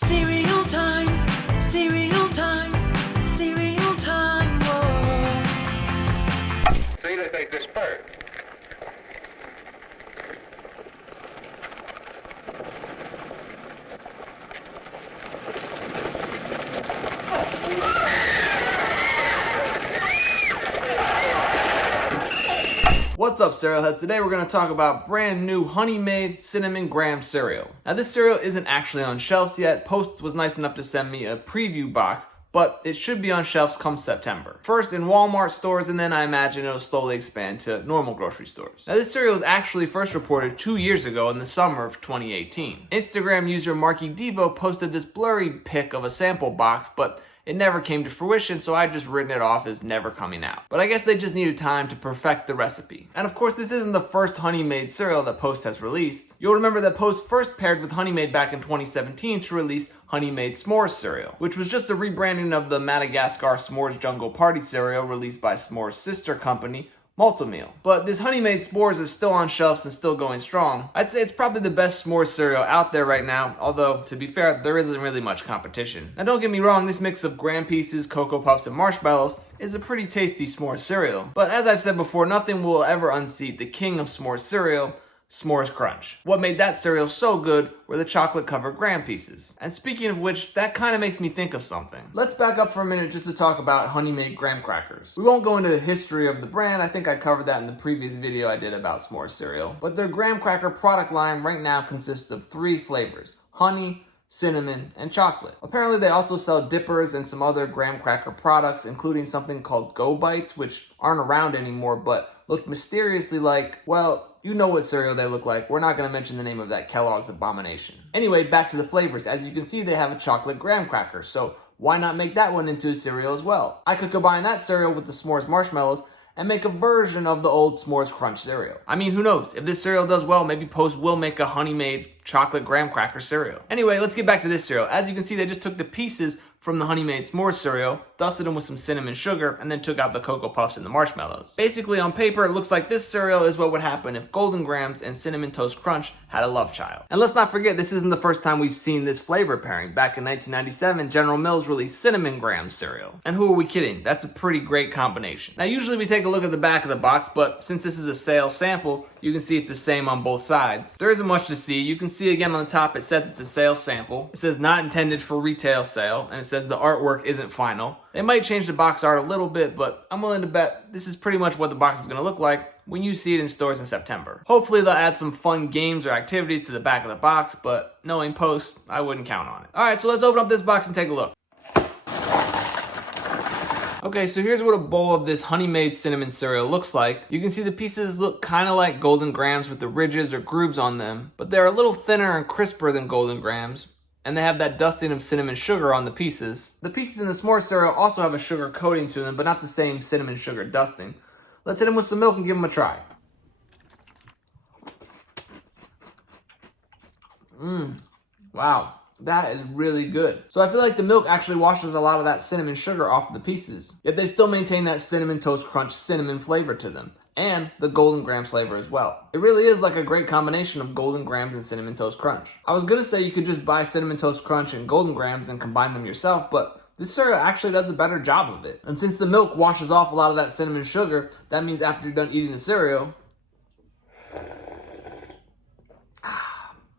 Cereal time, cereal time, cereal time, whoa. See that they disperse. What's up, cereal heads? Today we're going to talk about brand new Honey Maid Cinnamon Graham cereal. Now this cereal isn't actually on shelves yet. Post was nice enough to send me a preview box, but it should be on shelves come September. First in Walmart stores, and then I imagine it'll slowly expand to normal grocery stores. Now this cereal was actually first reported 2 years ago in the summer of 2018. Instagram user Marky Devo posted this blurry pic of a sample box, but it never came to fruition, so I just written it off as never coming out. But I guess they just needed time to perfect the recipe. And of course, this isn't the first Honey Maid cereal that Post has released. You'll remember that Post first paired with Honey Maid back in 2017 to release Honey Maid S'mores cereal, which was just a rebranding of the Madagascar S'mores Jungle Party cereal released by S'mores' sister company, Multimeal. But this Honey Maid S'mores is still on shelves and still going strong. I'd say it's probably the best s'mores cereal out there right now, although, to be fair, there isn't really much competition. Now don't get me wrong, this mix of graham pieces, Cocoa Puffs, and marshmallows is a pretty tasty s'mores cereal. But as I've said before, nothing will ever unseat the king of s'mores cereal, S'mores Crunch. What made that cereal so good were the chocolate-covered graham pieces. And speaking of which, that kind of makes me think of something. Let's back up for a minute just to talk about Honey Maid graham crackers. We won't go into the history of the brand. I think I covered that in the previous video I did about s'mores cereal. But their graham cracker product line right now consists of 3 flavors: honey, cinnamon, and chocolate. Apparently they also sell dippers and some other graham cracker products, including something called Go Bites, which aren't around anymore but look mysteriously like, well, you know what cereal they look like. We're not going to mention the name of that Kellogg's abomination. Anyway, back to the flavors. As you can see, they have a chocolate graham cracker, so why not make that one into a cereal as well? I could combine that cereal with the s'mores marshmallows and make a version of the old S'mores Crunch cereal. I mean, who knows? If this cereal does well, maybe Post will make a Honey Maid chocolate graham cracker cereal. Anyway, let's get back to this cereal. As you can see, they just took the pieces from the Honey Maid S'mores cereal, dusted them with some cinnamon sugar, and then took out the Cocoa Puffs and the marshmallows. Basically, on paper, it looks like this cereal is what would happen if Golden Grahams and Cinnamon Toast Crunch had a love child. And let's not forget, this isn't the first time we've seen this flavor pairing. Back in 1997, General Mills released Cinnamon Graham cereal. And who are we kidding? That's a pretty great combination. Now, usually we take a look at the back of the box, but since this is a sales sample, you can see it's the same on both sides. There isn't much to see. You can see again on the top, it says it's a sales sample. It says not intended for retail sale, and it says the artwork isn't final. They might change the box art a little bit, but I'm willing to bet this is pretty much what the box is going to look like when you see it in stores in September. Hopefully they'll add some fun games or activities to the back of the box, but knowing Post, I wouldn't count on it. Alright, so let's open up this box and take a look. Okay, so here's what a bowl of this Honey Maid cinnamon cereal looks like. You can see the pieces look kind of like Golden Grahams with the ridges or grooves on them, but they're a little thinner and crisper than Golden Grahams, and they have that dusting of cinnamon sugar on the pieces. The pieces in the s'more cereal also have a sugar coating to them, but not the same cinnamon sugar dusting. Let's hit them with some milk and give them a try. Wow. That is really good. So I feel like the milk actually washes a lot of that cinnamon sugar off of the pieces. Yet they still maintain that Cinnamon Toast Crunch cinnamon flavor to them. And the Golden Grahams flavor as well. It really is like a great combination of Golden Grahams and Cinnamon Toast Crunch. I was gonna say you could just buy Cinnamon Toast Crunch and Golden Grahams and combine them yourself, but this cereal actually does a better job of it. And since the milk washes off a lot of that cinnamon sugar, that means after you're done eating the cereal,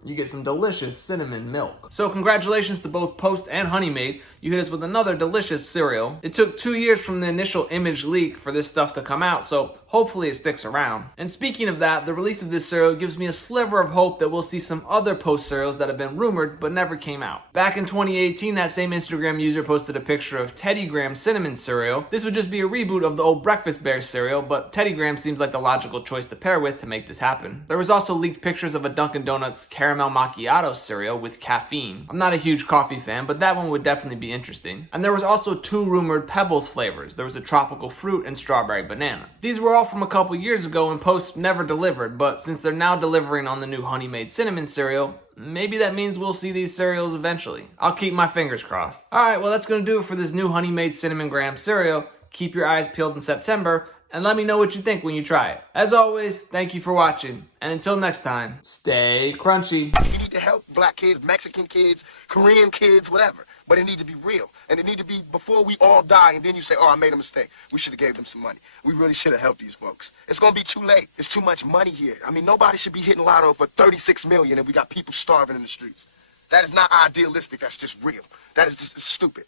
you get some delicious cinnamon milk. So congratulations to both Post and Honey Maid. You hit us with another delicious cereal. It took 2 years from the initial image leak for this stuff to come out, so hopefully it sticks around. And speaking of that, the release of this cereal gives me a sliver of hope that we'll see some other Post cereals that have been rumored but never came out. Back in 2018, that same Instagram user posted a picture of Teddy Graham cinnamon cereal. This would just be a reboot of the old Breakfast Bear cereal, but Teddy Graham seems like the logical choice to pair with to make this happen. There was also leaked pictures of a Dunkin' Donuts caramel macchiato cereal with caffeine. I'm not a huge coffee fan, but that one would definitely be interesting. And there was also 2 rumored Pebbles flavors. There was a tropical fruit and strawberry banana. These were all from a couple years ago and Post never delivered, but since they're now delivering on the new Honey Maid cinnamon cereal, maybe that means we'll see these cereals eventually. I'll keep my fingers crossed. Alright, well that's gonna do it for this new Honey Maid cinnamon graham cereal. Keep your eyes peeled in September, and let me know what you think when you try it. As always, thank you for watching, and until next time, stay crunchy. We need to help black kids, Mexican kids, Korean kids, whatever. But it need to be real. And it need to be before we all die, and then you say, oh, I made a mistake. We should have gave them some money. We really should have helped these folks. It's going to be too late. It's too much money here. I mean, nobody should be hitting lotto for $36 million and we got people starving in the streets. That is not idealistic. That's just real. That is just stupid.